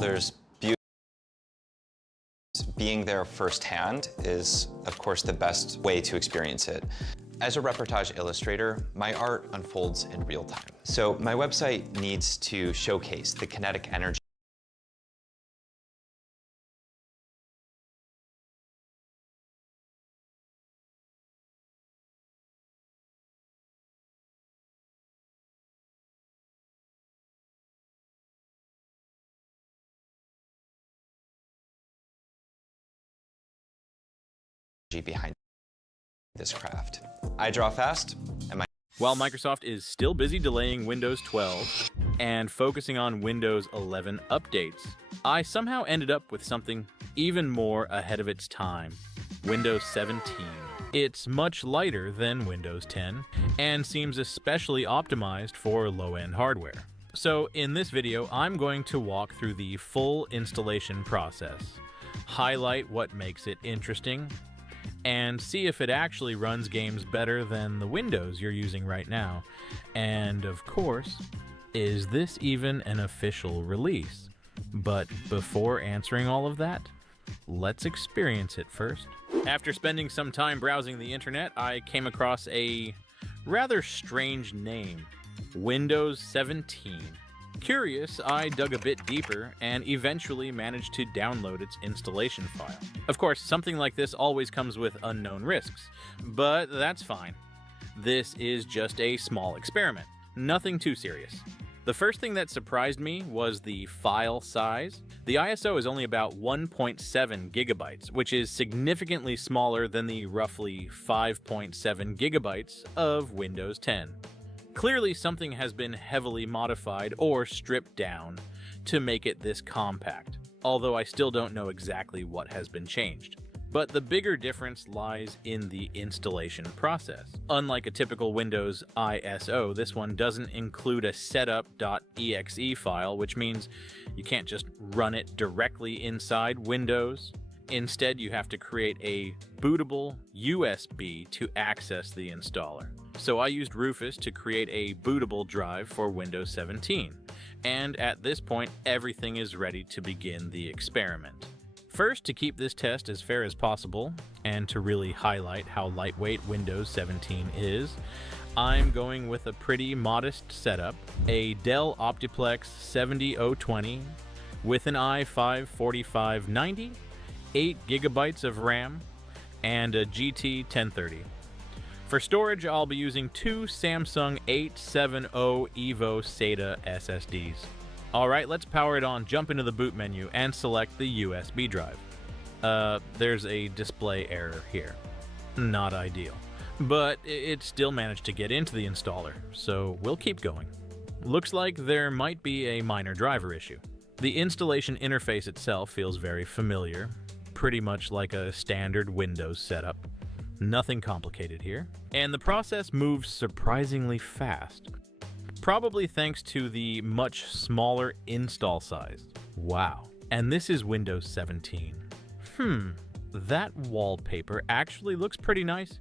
There's beauty. Being there firsthand is, of course, the best way to experience it. As a reportage illustrator, my art unfolds in real time. So my website needs to showcase the kinetic energy behind this craft. I draw fast, and my While Microsoft is still busy delaying Windows 12 and focusing on Windows 11 updates, I somehow ended up with something even more ahead of its time, Windows 17. It's much lighter than Windows 10 and seems especially optimized for low-end hardware. So in this video, I'm going to walk through the full installation process, highlight what makes it interesting, and see if it actually runs games better than the Windows you're using right now. And of course, is this even an official release? But before answering all of that, let's experience it first. After spending some time browsing the internet, I came across a rather strange name, Windows 17. Curious, I dug a bit deeper and eventually managed to download its installation file. Of course, something like this always comes with unknown risks, but that's fine. This is just a small experiment, nothing too serious. The first thing that surprised me was the file size. The ISO is only about 1.7 gigabytes, which is significantly smaller than the roughly 5.7 gigabytes of Windows 10. Clearly, something has been heavily modified or stripped down to make it this compact, although I still don't know exactly what has been changed. But the bigger difference lies in the installation process. Unlike a typical Windows ISO, this one doesn't include a setup.exe file, which means you can't just run it directly inside Windows. Instead, you have to create a bootable USB to access the installer. So I used Rufus to create a bootable drive for Windows 17, and at this point everything is ready to begin the experiment. First, to keep this test as fair as possible, and to really highlight how lightweight Windows 17 is, I'm going with a pretty modest setup, a Dell Optiplex 70020 with an i5-4590, 8 gigabytes of RAM, and a GT 1030. For storage, I'll be using two Samsung 870 EVO SATA SSDs. Alright, let's power it on, jump into the boot menu, and select the USB drive. There's a display error here. Not ideal. But it still managed to get into the installer, so we'll keep going. Looks like there might be a minor driver issue. The installation interface itself feels very familiar, pretty much like a standard Windows setup. Nothing complicated here, and the process moves surprisingly fast. Probably thanks to the much smaller install size. Wow. And this is Windows 17. That wallpaper actually looks pretty nice.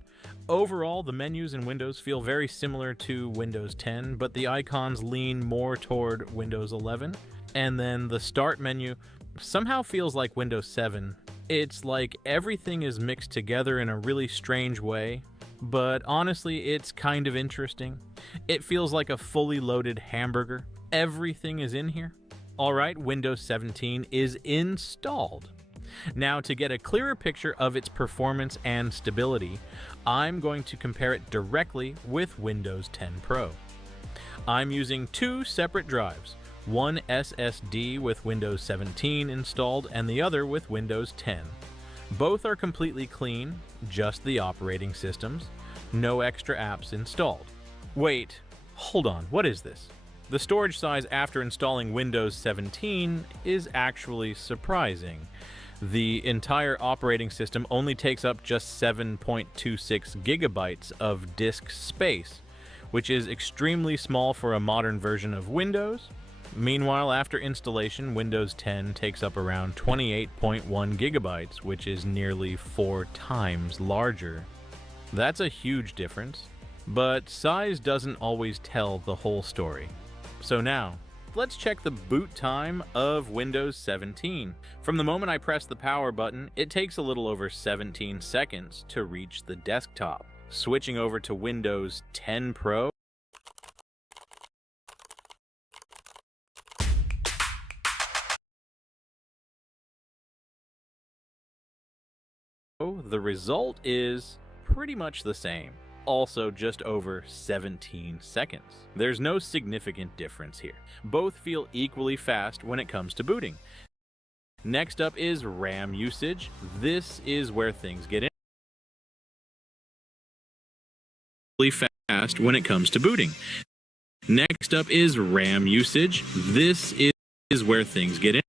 Overall, the menus in Windows feel very similar to Windows 10, but the icons lean more toward Windows 11. And then the Start menu somehow feels like Windows 7. It's like everything is mixed together in a really strange way, but honestly, it's kind of interesting. It feels like a fully loaded hamburger. Everything is in here. Alright, Windows 17 is installed. Now, to get a clearer picture of its performance and stability, I'm going to compare it directly with Windows 10 Pro. I'm using two separate drives. One SSD with Windows 17 installed and the other with Windows 10. Both are completely clean, just the operating systems, no extra apps installed. Wait, hold on, what is this? The storage size after installing Windows 17 is actually surprising. The entire operating system only takes up just 7.26 gigabytes of disk space, which is extremely small for a modern version of Windows. Meanwhile, after installation, Windows 10 takes up around 28.1 gigabytes, which is nearly 4 times larger. That's a huge difference, but size doesn't always tell the whole story. So now, let's check the boot time of Windows 17. From the moment I press the power button, it takes a little over 17 seconds to reach the desktop. Switching over to Windows 10 Pro, the result is pretty much the same. Also just over 17 seconds. There's no significant difference here. Both feel equally fast when it comes to booting. Next up is RAM usage. This is where things get really fast when it comes to booting. Next up is RAM usage. This is where things get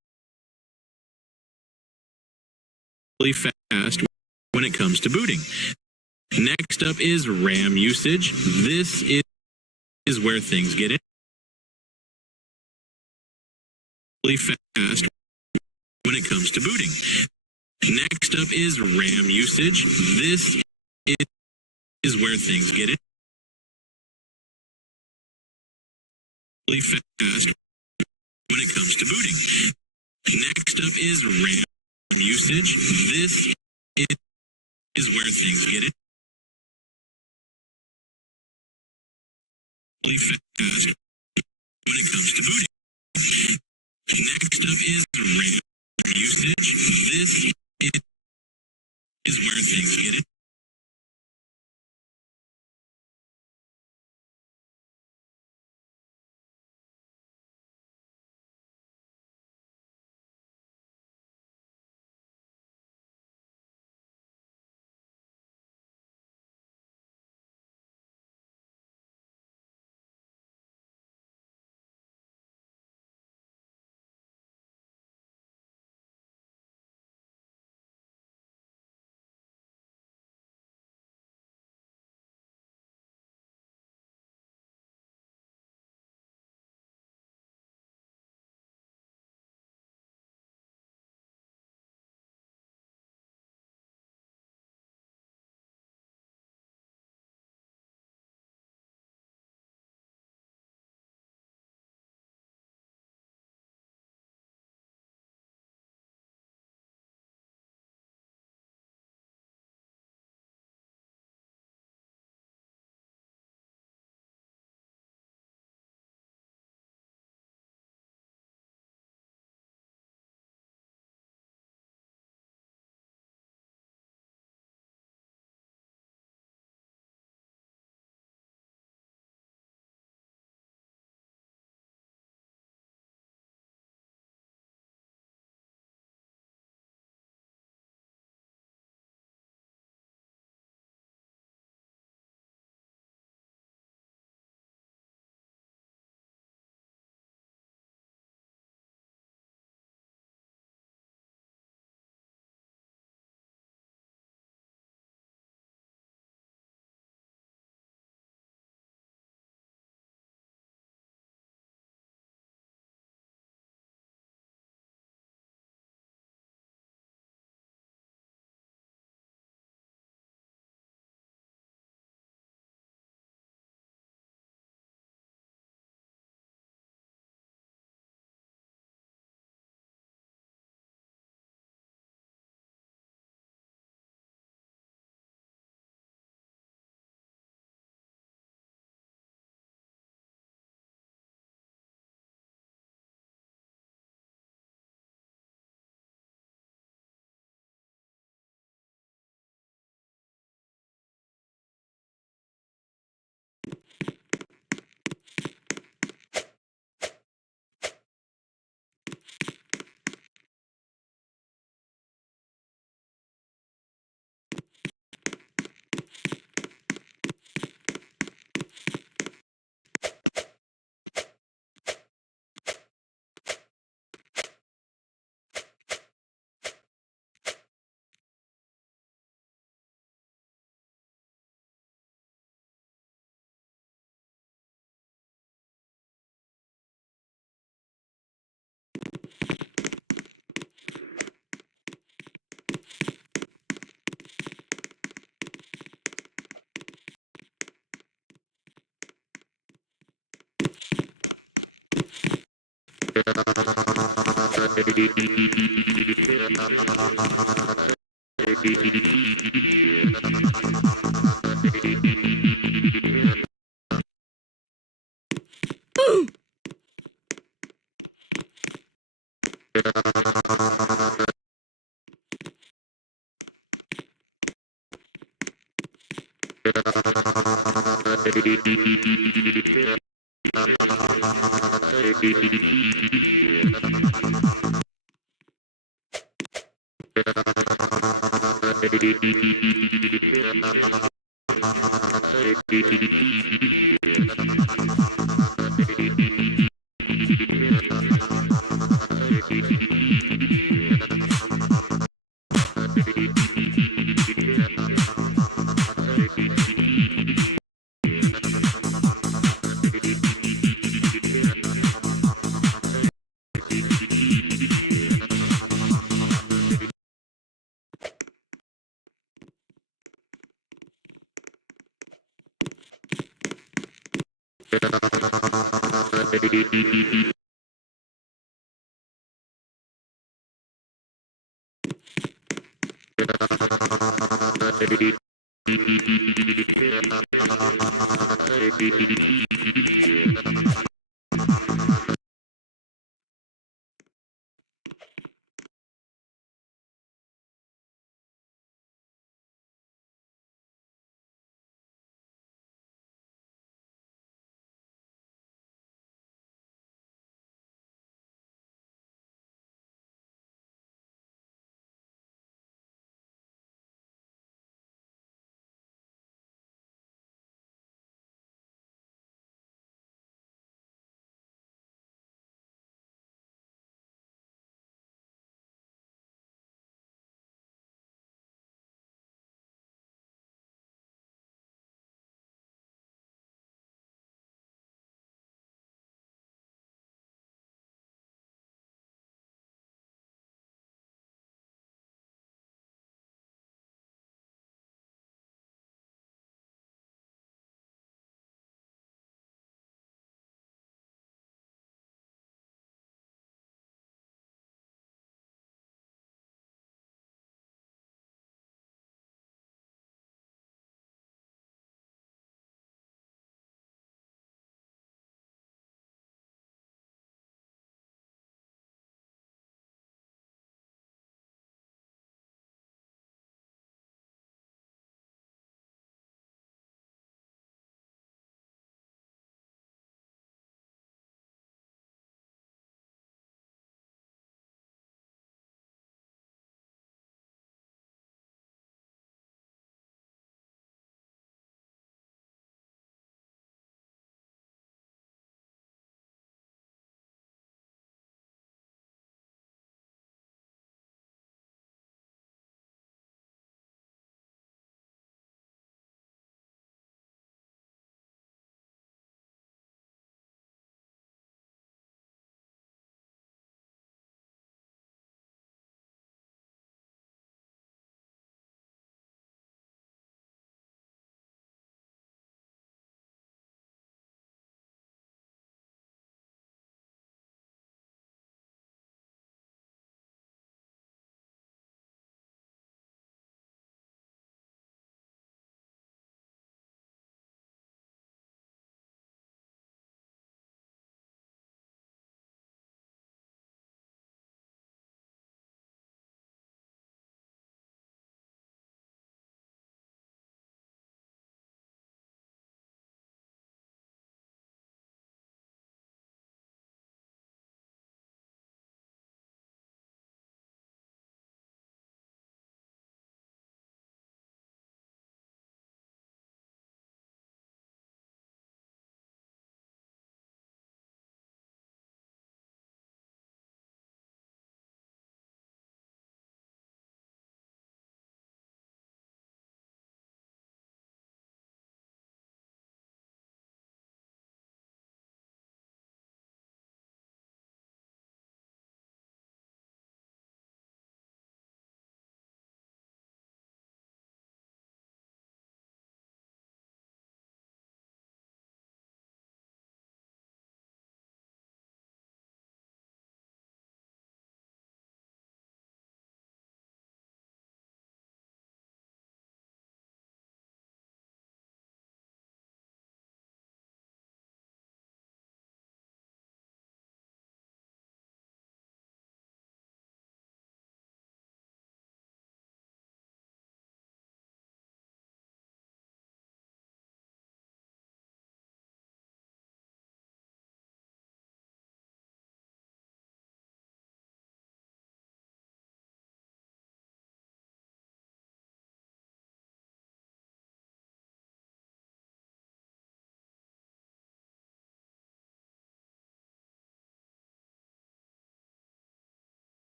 really fast when it comes to booting. Next up is RAM usage. This is where things get really fast when it comes to booting. Next up is RAM usage. This is where things get really fast when it comes to booting. Next up is RAM usage. This is where things get really fast when it comes to booting. Next up is RAM usage. This is where things get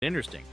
interesting.